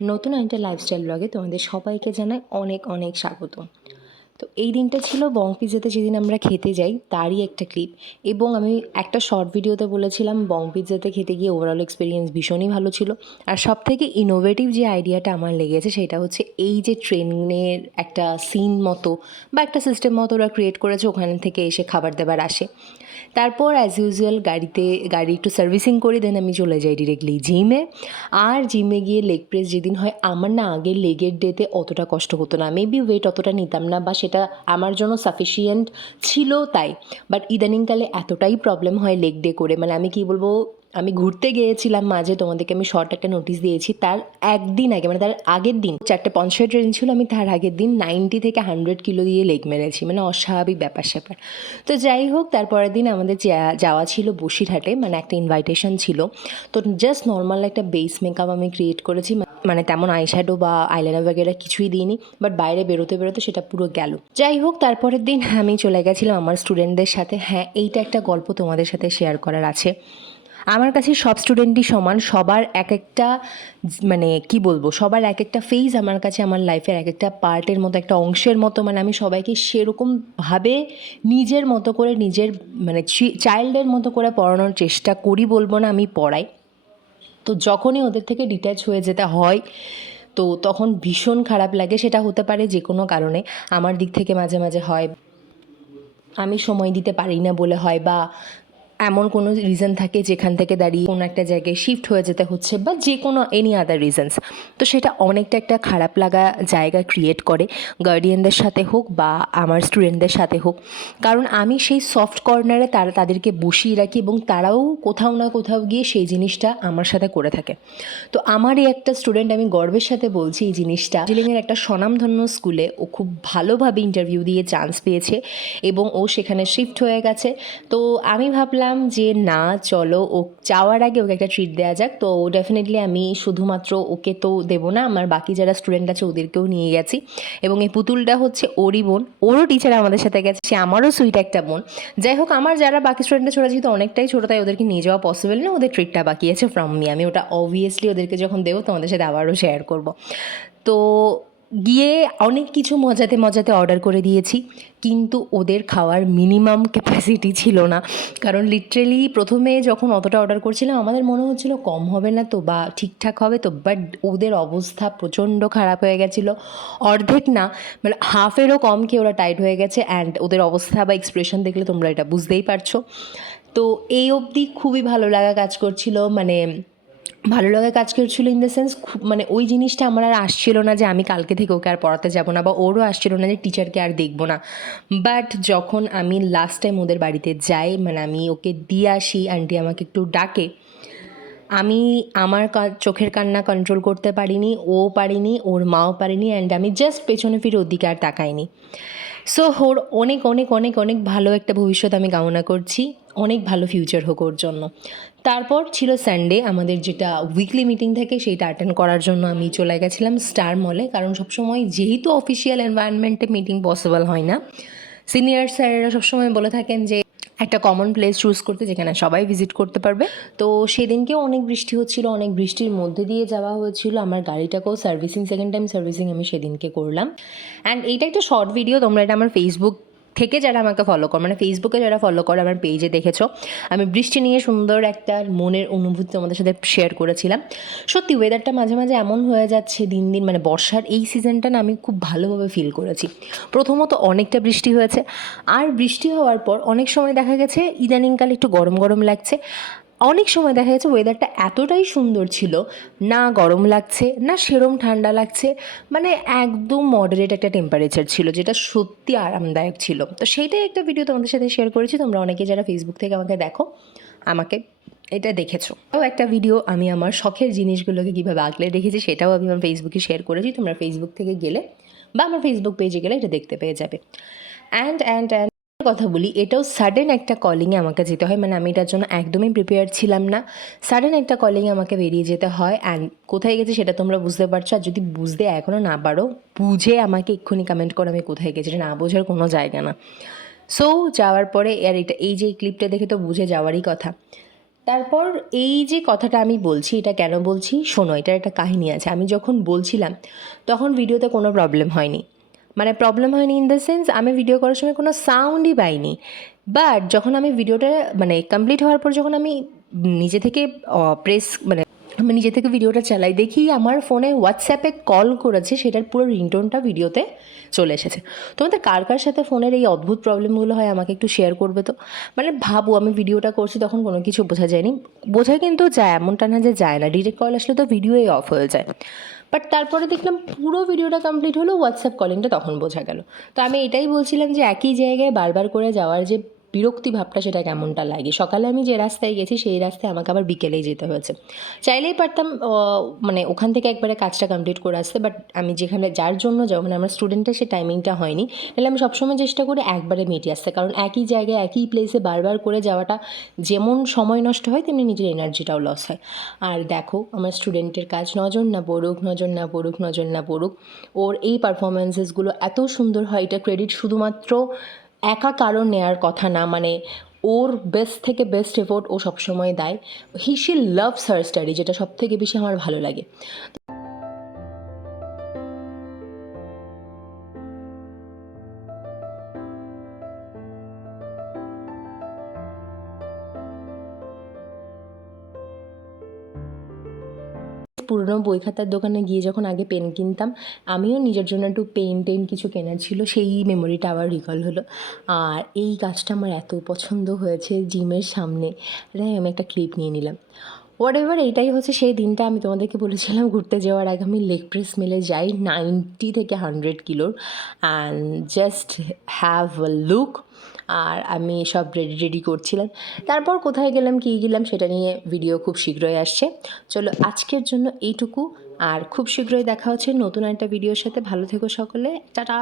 নতুন একটা লাইফস্টাইল ব্লগে তোমাদের সবাইকে জানাই অনেক অনেক স্বাগত। তো এই দিনটা ছিল বং পিৎজাতে যেদিন আমরা খেতে যাই তারই একটা ক্লিপ। এবং আমি একটা শর্ট ভিডিওতে বলেছিলাম বং পিৎজাতে খেতে গিয়ে ওভারঅল এক্সপিরিয়েন্স ভীষণই ভালো ছিল। আর সবথেকে ইনোভেটিভ যে আইডিয়াটা আমার লেগেছে সেটা হচ্ছে এই যে ট্রেনের একটা সিন মতো বা একটা সিস্টেম মতো ওরা ক্রিয়েট করেছে, ওখান থেকে এসে খাবার দাবার আসে। তারপর অ্যাজ ইউজুয়াল গাড়ি একটু সার্ভিসিং করি, দেন আমি চলে যাই ডিরেক্টলি জিমে। আর জিমে গিয়ে লেগ প্রেস যেদিন হয়, আমার না আগের লেগের ডেতে অতটা কষ্ট হতো না, মেবি ওয়েট অতটা নিতাম না বা সেটা আমার জন্য সাফিসিয়েন্ট ছিল তাই। বাট ইদানিংকালে এতটাই প্রবলেম হয় লেগ ডে করে, মানে আমি কি বলবো, আমি ঘুরতে গিয়েছিলাম মাঝে, তোমাদেরকে আমি শর্ট একটা নোটিস দিয়েছি, তার একদিন আগে মানে তার আগের দিন 4:50 ট্রেন ছিল, আমি তার আগের দিন 90 থেকে 100 কিলো দিয়ে লেগ মেরেছি, মানে অস্বাভাবিক ব্যাপার স্যাপার। তো যাই হোক, তারপরের দিন আমাদের যাওয়া ছিল বসিরহাটে, মানে একটা ইনভাইটেশন ছিল। তো জাস্ট নর্মাল একটা বেস মেকআপ আমি ক্রিয়েট করেছি, মানে তেমন আইশ্যাডো বা আইলাইনার বগেরা কিছুই দিইনি, বাট বাইরে বেরোতে বেরোতে সেটা পুরো গেল। যাই হোক, তারপরের দিন আমি চলে গেছিলাম আমার স্টুডেন্টদের সাথে। হ্যাঁ, এইটা একটা গল্প তোমাদের সাথে শেয়ার করার আছে। আমার কাছে সব স্টুডেন্টই সমান, সবার এক একটা মানে কি বলবো, সবার এক একটা ফেজ আমার কাছে আমার লাইফের এক একটা পার্টের মতো, একটা অংশের মতো। মানে আমি সবাইকে সেরকমভাবে নিজের মতো করে, নিজের মানে চাইল্ডের মতো করে পড়ানোর চেষ্টা করি, বলবো না আমি পড়াই। তো যখনই ওদের থেকে ডিট্যাচ হয়ে যেতে হয় তো তখন ভীষণ খারাপ লাগে। সেটা হতে পারে যে কোনো কারণে, আমার দিক থেকে মাঝে মাঝে হয়, আমি সময় দিতে পারি না বলে হয়, বা এমন কোনো রিজন থাকে যেখান থেকে দাঁড়িয়ে কোনো একটা জায়গায় শিফট হয়ে যেতে হচ্ছে, বা যে কোনো এনি আদার রিজনস। তো সেটা অনেকটা একটা খারাপ লাগা জায়গা ক্রিয়েট করে, গার্ডিয়ানদের সাথে হোক বা আমার স্টুডেন্টদের সাথে হোক। কারণ আমি সেই সফট কর্নারে তাদেরকে বসিয়ে রাখি এবং তারাও কোথাও না কোথাও গিয়ে সেই জিনিসটা আমার সাথে করে থাকে। তো আমারই একটা স্টুডেন্ট, আমি গর্বের সাথে বলছি এই জিনিসটা, দার্জিলিংয়ের একটা স্বনামধন্য স্কুলে ও খুব ভালোভাবে ইন্টারভিউ দিয়ে চান্স পেয়েছে এবং ও সেখানে শিফট হয়ে গেছে। তো আমি ভাবলাম যে না, চলো ও যাওয়ার আগে ওকে একটা ট্রিট দেওয়া যাক। তো ডেফিনেটলি আমি শুধুমাত্র ওকে তো দেবো না, আমার বাকি যারা স্টুডেন্ট আছে ওদেরকেও নিয়ে গেছি। এবং এই পুতুলটা হচ্ছে ওরই বোন, ওরও টিচার আমাদের সাথে গেছে, সে আমারও সুইট একটা বোন। যাই হোক, আমার যারা বাকি স্টুডেন্টরা ছোটো, যেহেতু অনেকটাই ছোটো তাই ওদেরকে নিয়ে যাওয়া পসিবল না, ওদের ট্রিটটা বাকি আছে ফ্রম মি। আমি ওটা অবভিয়াসলি ওদেরকে যখন দেবো তোমাদের সাথে আবারও শেয়ার করব। তো গিয়ে অনেক কিছু মজাতে মজাতে অর্ডার করে দিয়েছি, কিন্তু ওদের খাওয়ার মিনিমাম ক্যাপাসিটি ছিল না। কারণ লিটারেলি প্রথমে যখন অতটা অর্ডার করছিলাম আমাদের মনে হচ্ছিলো কম হবে না তো, বা ঠিকঠাক হবে তো, বাট ওদের অবস্থা প্রচণ্ড খারাপ হয়ে গেছিলো। অর্ধেক না, মানে হাফেরও কম খেয়ে ওরা টাইট হয়ে গেছে। অ্যান্ড ওদের অবস্থা বা এক্সপ্রেশন দেখলে তোমরা এটা বুঝতেই পারছো। তো এই অবধি খুবই ভালো লাগা কাজ করছিল, মানে ভালো লাগা কাজ করছিল ইন দ্য সেন্স, মানে ওই জিনিসটা আমার আর আসছিল না যে আমি কালকে থেকে ওকে আর পড়াতে যাব না, বা ওরও আসছিল না যে টিচারকে আর দেখবো না। বাট যখন আমি লাস্ট টাইম ওদের বাড়িতে যাই, মানে আমি ওকে দিয়ে আসি, আন্টি আমাকে একটু ডাকে, আমি আমার চোখের কান্না কন্ট্রোল করতে পারিনি, ও পারিনি, ওর মাও পারিনি, অ্যান্ড আমি জাস্ট পেছনে ফিরে ওদিকে আর তাকাইনি। সো ওর অনেক অনেক অনেক অনেক ভালো একটা ভবিষ্যৎ আমি কামনা করছি, অনেক ভালো ফিউচার হোক ওর জন্য। তারপর ছিল সানডে, আমাদের যেটা উইকলি মিটিং থাকে সেইটা অ্যাটেন্ড করার জন্য আমি চলে গেছিলাম স্টার মলে। কারণ সবসময় যেহেতু অফিসিয়াল এনভায়রনমেন্টে মিটিং পসিবল হয় না, সিনিয়র স্যারেরা সবসময় বলে থাকেন যে একটা কমন প্লেস চুজ করতে যেখানে সবাই ভিজিট করতে পারবে। তো সেদিনকেও অনেক বৃষ্টি হচ্ছিল, অনেক বৃষ্টির মধ্যে দিয়ে যাওয়া হয়েছিল। আমার গাড়িটাকেও সেকেন্ড টাইম সার্ভিসিং আমি সেদিনকে করলাম। অ্যান্ড এইটা একটা শর্ট ভিডিও, তোমরা এটা আমার ফেসবুক থেকে যারা আমাকে ফলো করো, মানে ফেসবুকে যারা ফলো করো আমার পেজে দেখেছো, আমি বৃষ্টি নিয়ে সুন্দর একটা মনের অনুভূতি তোমাদের সাথে শেয়ার করেছিলাম। সত্যি ওয়েদারটা মাঝে মাঝে এমন হয়ে যাচ্ছে দিন দিন, মানে বর্ষার এই সিজনটা না আমি খুব ভালোভাবে ফিল করেছি। প্রথমত অনেকটা বৃষ্টি হয়েছে, আর বৃষ্টি হওয়ার পর অনেক সময় দেখা গেছে ইদানিংকাল একটু গরম গরম লাগছে, অনেক সময় দেখা গেছে ওয়েদারটা এতটাই সুন্দর ছিল, না গরম লাগছে না সেরম ঠান্ডা লাগছে, মানে একদম মডারেট একটা টেম্পারেচার ছিল, যেটা সত্যি আরামদায়ক ছিল। তো সেইটাই একটা ভিডিও তোমাদের সাথে শেয়ার করেছি, তোমরা অনেকে যারা ফেসবুক থেকে আমাকে দেখো আমাকে এটা দেখেছো। তাও একটা ভিডিও আমি আমার শখের জিনিসগুলোকে কীভাবে আগলে রেখেছি সেটাও আমি আমার ফেসবুকে শেয়ার করেছি, তোমরা ফেসবুক থেকে গেলে বা আমার ফেসবুক পেজে গেলে এটা দেখতে পেয়ে যাবে। অ্যান্ড কথা বলি, এটাও সাডেন একটা কলিংয়ে আমাকে যেতে হয়, মানে আমি এটার জন্য একদমই প্রিপেয়ার ছিলাম না। সাডেন একটা কলিংয়ে আমাকে বেরিয়ে যেতে হয়, অ্যান্ড কোথায় গেছি সেটা তোমরা বুঝতে পারছো। আর যদি বুঝতে এখনও না পারো, বুঝে আমাকে এক্ষুনি কমেন্ট করো আমি কোথায় গেছি, এটা না বোঝার কোনো জায়গা না। সো যাওয়ার পরে আর এই যে ক্লিপটা দেখে তো বুঝে যাওয়ারই কথা। তারপর এই যে কথাটা আমি বলছি, এটা কেন বলছি শোনো, এটার একটা কাহিনী আছে। আমি যখন বলছিলাম তখন ভিডিওতে কোনো প্রবলেম হয়নি, মানে প্রবলেম হয়নি ইন দ্য সেন্স আমি ভিডিও করার সময় কোনো সাউন্ডই পাইনি। বাট যখন আমি ভিডিওটা মানে কমপ্লিট হওয়ার পর যখন আমি নিজে থেকে আমি নিজে থেকে ভিডিওটা চালাই, দেখি আমার ফোনে হোয়াটসঅ্যাপে কল করেছে, সেটার পুরো রিংটোনটা ভিডিওতে চলে এসেছে। তোমাদের কার কার সাথে ফোনের এই অদ্ভুত প্রবলেমগুলো হয় আমাকে একটু শেয়ার করবে তো। মানে ভাবো আমি ভিডিওটা করছি তখন কোনো কিছু বোঝা যায়নি, বোঝা কিন্তু যায়, এমনটা না যে যায় না, ডিরেক্ট কল আসলে তো ভিডিওই অফ হয়ে যায়। বাট তারপরে দেখলাম পুরো ভিডিওটা কমপ্লিট হলো, হোয়াটসঅ্যাপ কলিংটা তখন বোঝা গেল। তো আমি এটাই বলছিলাম যে একই জায়গায় বারবার করে যাওয়ার যে বিরক্তি ভাবটা সেটা কেমনটা লাগে। সকালে আমি যে রাস্তায় গেছি সেই রাস্তায় আমাকে আবার বিকেলেই যেতে হয়েছে। চাইলেই পারতাম মানে ওখান থেকে একবারে কাজটা কমপ্লিট করে আসতে, বাট আমি যেখানে যার জন্য যাবো মানে আমার স্টুডেন্টের সে টাইমিংটা হয়নি। নাহলে আমি সবসময় চেষ্টা করি একবারে মিটিয়ে আসতে, কারণ একই জায়গায় একই প্লেসে বারবার করে যাওয়াটা যেমন সময় নষ্ট হয় তেমনি নিজের এনার্জিটাও লস হয়। আর দেখো আমার স্টুডেন্টের কাজ নজর না পড়ুক, নজর না পড়ুক, নজর না পড়ুক, ওর এই পারফরমেন্সেসগুলো এত সুন্দর হয়, এটা ক্রেডিট শুধুমাত্র একা কারণ নেওয়ার কথা না, মানে ওর বেস্ট থেকে বেস্ট এফোর্ট ও সবসময় দেয়। শি লাভস হার স্টাডি, যেটা সব থেকে বেশি আমার ভালো লাগে। পুরনো বই খাতার দোকানে গিয়ে যখন আগে পেন কিনতাম, আমিও নিজের জন্য একটু পেন টেন কিছু কেনার ছিল, সেই মেমোরিটা আবার রিকল হলো। আর এই গাছটা আমার এত পছন্দ হয়েছে জিমের সামনে, তাই আমি একটা ক্লিপ নিয়ে নিলাম। হোয়াট এভার, এইটাই হচ্ছে সেই দিনটা। আমি তোমাদেরকে বলেছিলাম ঘুরতে যাওয়ার আগে আমি লেগ প্রেস মিলে যাই 90 থেকে 100 কিলোর, and just have a look. আর আমি সব রেডি রেডি করছিলাম। তারপর কোথায় গেলাম কী গেলাম সেটা নিয়ে ভিডিও খুব শীঘ্রই আসছে। চলো আজকের জন্য এইটুকু, আর খুব শীঘ্রই দেখা হচ্ছে নতুন একটা ভিডিওর সাথে। ভালো থেকো সকলে, টাটা।